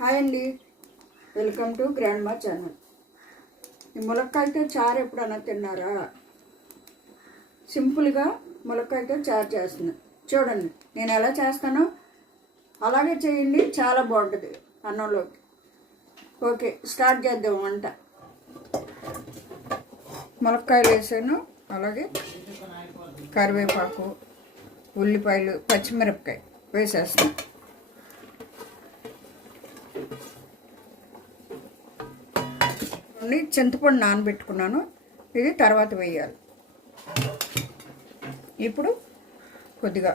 Hi అండి. Welcome to grand మా channel. ఈ ములక్కాయతో చారు ఎప్పుడన్నా తిన్నారా? సింపుల్గా ములక్కాయతో చారు చేస్తున్నా. చూడండి నేను ఎలా చేస్తానో అలాగే చేయండి చాలా బాగుంటుంది అన్నంలోకి. ఓకే స్టార్ట్ చేద్దాం వంట. ములక్కాయలు వేసాను అలాగే కరివేపాకు ఉల్లిపాయలు పచ్చిమిరపకాయ వేసేస్తాను కొన్ని చింతపండు నానబెట్టుకున్నాను. ఇది తర్వాత వేయాలి. ఇప్పుడు కొద్దిగా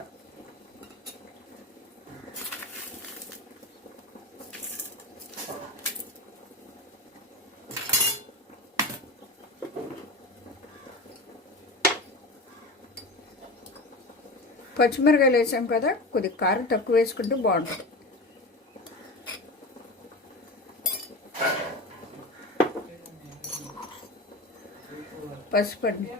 పచ్చిమిరకాయలు వేసాం కదా కొద్దిగా కారం తక్కువ వేసుకుంటే బాగుంటుంది. పసుపండి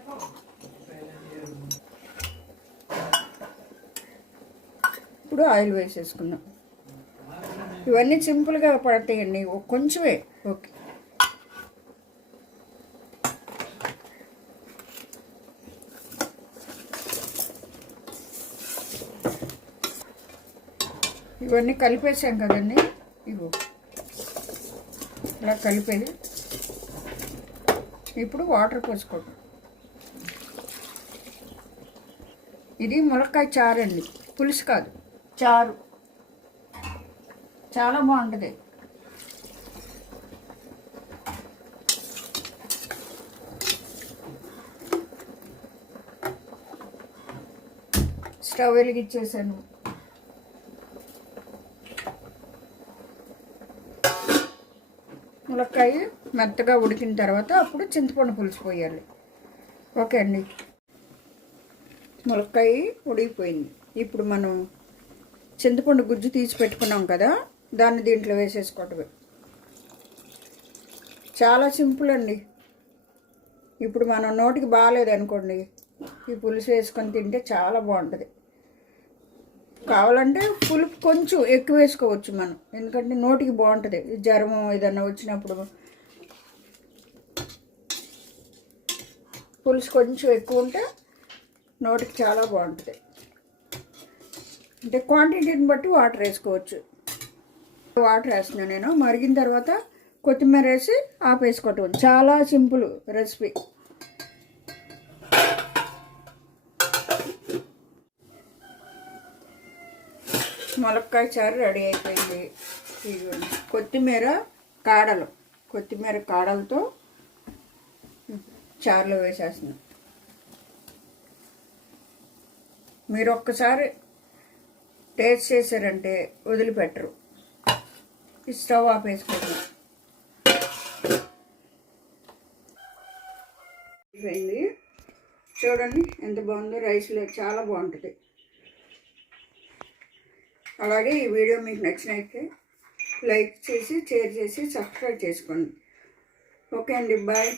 ఇప్పుడు ఆయిల్ వేసేసుకున్నాం ఇవన్నీ సింపుల్గా పడతాయండి. కొంచెమే. ఓకే. ఇవన్నీ కలిపేసాం కదండి. ఇగో. ఇలా కలిపేది. ఇప్పుడు వాటర్ పోసుకోండి ఇది ములక్కాయ చారు అండి. పులుసు కాదు. చారు. చాలా బాగుంటుంది. స్టవ్ వెలిగించేసాను. ములక్కాయ మెత్తగా ఉడికిన తర్వాత అప్పుడు చింతపండు పులుసు పోయాలి. ఓకే అండి. ములక్కాయ ఉడికిపోయింది. ఇప్పుడు మనం చింతపండు గుజ్జు తీసి పెట్టుకున్నాం కదా దాన్ని దీంట్లో వేసేసుకోవటమే. చాలా సింపుల్ అండి. ఇప్పుడు మనం నోటికి బాగాలేదనుకోండి ఈ పులుసు వేసుకొని తింటే చాలా బాగుంటుంది. కావాలంటే పులుపు కొంచెం ఎక్కువ వేసుకోవచ్చు మనం. ఎందుకంటే నోటికి బాగుంటుంది. జ్వరం ఏదన్నా వచ్చినప్పుడు. పులుసు కొంచెం ఎక్కువ ఉంటే నోటికి చాలా బాగుంటుంది. అంటే క్వాంటిటీని బట్టి వాటర్ వేసుకోవచ్చు. వాటర్ వేస్తున్నాను నేను. మరిగిన తర్వాత కొత్తిమీర వేసి ఆపేసుకోవటం. చాలా సింపుల్ రెసిపీ. ములక్కాయ చారు రెడీ అయిపోయింది. ఇదిగోండి. కొత్తిమీర కాడలు. కొత్తిమీర కాడలతో చారులో వేసేస్తున్నాం. మీరు ఒక్కసారి టేస్ట్ చేశారంటే వదిలిపెట్టరు. ఈ స్టవ్ ఆపేసుకుంటున్నాం చూడండి ఎంత బాగుందో రైస్లో. చాలా బాగుంటుంది. అలాగే ఈ వీడియో మీకు నచ్చినైతే లైక్ చేసి షేర్ చేసి సబ్స్క్రైబ్ చేసుకోండి. ఓకే అండి బాయ్.